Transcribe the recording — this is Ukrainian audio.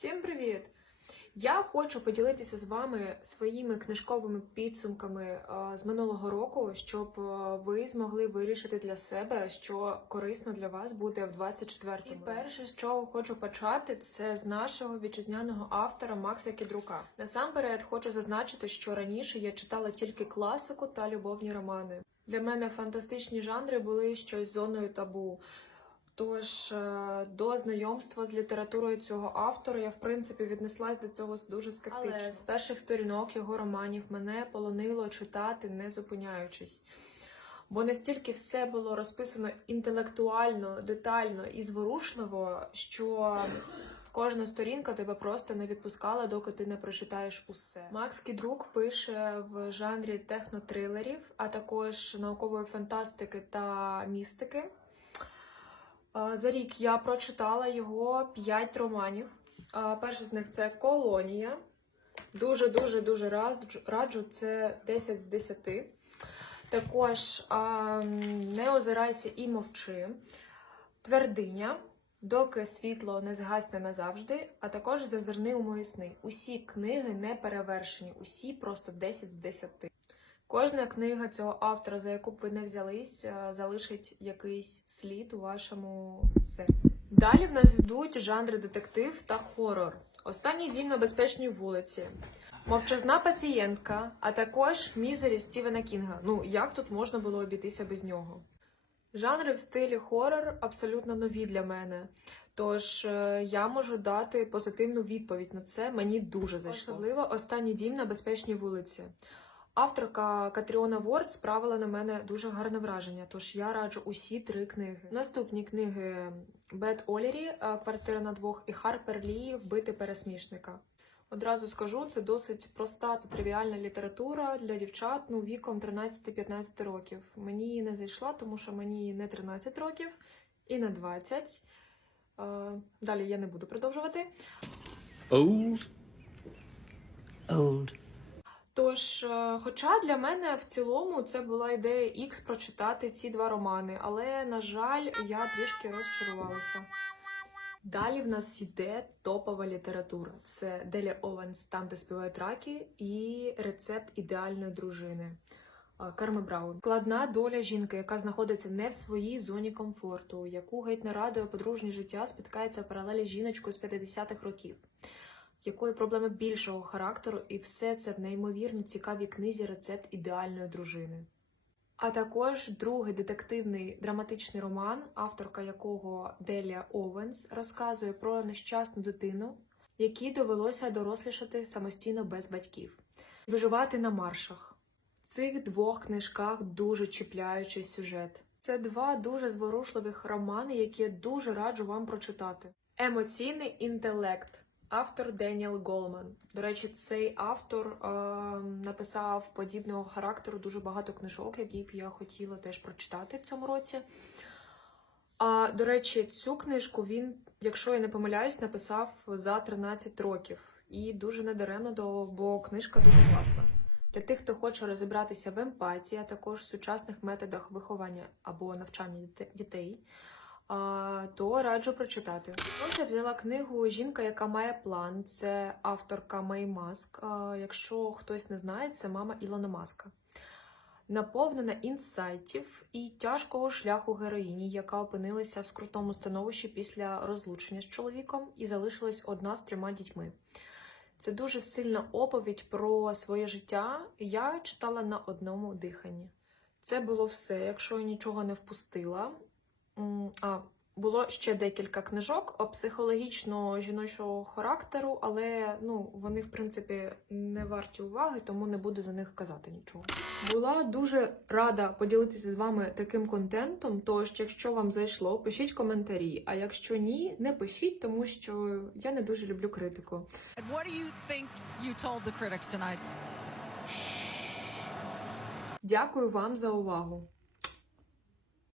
Всім привіт! Я хочу поділитися з вами своїми книжковими підсумками е, з минулого року, щоб е, ви змогли вирішити для себе, що корисно для вас буде в 24-му. І перше, з чого хочу почати, це з нашого вітчизняного автора Макса Кідрука. Насамперед хочу зазначити, що раніше я читала тільки класику та любовні романи. Для мене фантастичні жанри були щось зоною табу. Тож е, до знайомства з літературою цього автора я в принципі віднеслась до цього дуже скептично. Але з перших сторінок його романів мене полонило читати, не зупиняючись. Бо настільки все було розписано інтелектуально, детально і зворушливо, що кожна сторінка тебе просто не відпускала, доки ти не прочитаєш усе. Макс Кідрук пише в жанрі технотрилерів, а також наукової фантастики та містики. За рік я прочитала його 5 романів. Перший з них це Колонія. Дуже дуже раджу це 10 з 10. Також Не озирайся і мовчи. Твердиня. Доки світло не згасне назавжди, а також зазирни у мої сни. Усі книги не перевершені, усі просто 10 з 10. Кожна книга цього автора, за яку б ви не взялись, е, залишить якийсь слід у вашому серці. Далі в нас йдуть жанри детектив та хорор. Останній дім на безпечній вулиці, мовчазна пацієнтка, а також мізері Стівена Кінга. Ну як тут можна було обійтися без нього? Жанри в стилі хорор абсолютно нові для мене. Тож е, я можу дати позитивну відповідь на це. Мені дуже зайшло. Особливо останній дім на безпечній вулиці. Авторка Катріона Ворд справила на мене дуже гарне враження, тож я раджу усі три книги. Наступні книги Бет Олірі, е, Квартира на двох і Харпер Лі Вбити пересмішника. Одразу скажу, це досить проста та тривіальна література для дівчат ну, віком 13-15 років. Мені її не зайшла, тому що мені не 13 років і не 20. Е, Далі я не буду продовжувати. Old. Old. Тож, е, хоча для мене в цілому це була ідея X прочитати ці два романи, але, на жаль, я трішки розчарувалася. Далі в нас йде топова література. Це Деля Ованс, там, де співають раки, і рецепт ідеальної дружини. е, Карми Браун. Складна доля жінки, яка знаходиться не в своїй зоні комфорту, яку геть не радує подружнє життя, спіткається в паралелі з жіночкою з 50-х років якої проблеми більшого характеру, і все це в неймовірно цікавій книзі Рецепт ідеальної дружини. А також другий детективний драматичний роман, авторка якого Делія Овенс розказує про нещасну дитину, якій довелося дорослішати самостійно без батьків, виживати на маршах. В цих двох книжках дуже чіпляючий сюжет. Це два дуже зворушливих романи, які я дуже раджу вам прочитати. Емоційний інтелект. Автор Деніел Голман. До речі, цей автор е, написав подібного характеру дуже багато книжок, які б я хотіла теж прочитати в цьому році. А до речі, цю книжку він, якщо я не помиляюсь, написав за 13 років. І дуже недаремно, бо книжка дуже класна. Для тих, хто хоче розібратися в емпатії, а також в сучасних методах виховання або навчання дітей, то раджу прочитати. Ось я взяла книгу Жінка, яка має план. Це авторка Мей Маск. Якщо хтось не знає, це мама Ілона Маска. Наповнена інсайтів і тяжкого шляху героїні, яка опинилася в скрутному становищі після розлучення з чоловіком і залишилась одна з трьома дітьми. Це дуже сильна оповідь про своє життя. Я читала на одному диханні. Це було все, якщо я нічого не впустила. А, було ще декілька книжок психологічно жіночого характеру, але ну, вони, в принципі, не варті уваги, тому не буду за них казати нічого. Була дуже рада поділитися з вами таким контентом. Тож, якщо вам зайшло, пишіть коментарі. А якщо ні, не пишіть, тому що я не дуже люблю критику. Дякую вам за увагу!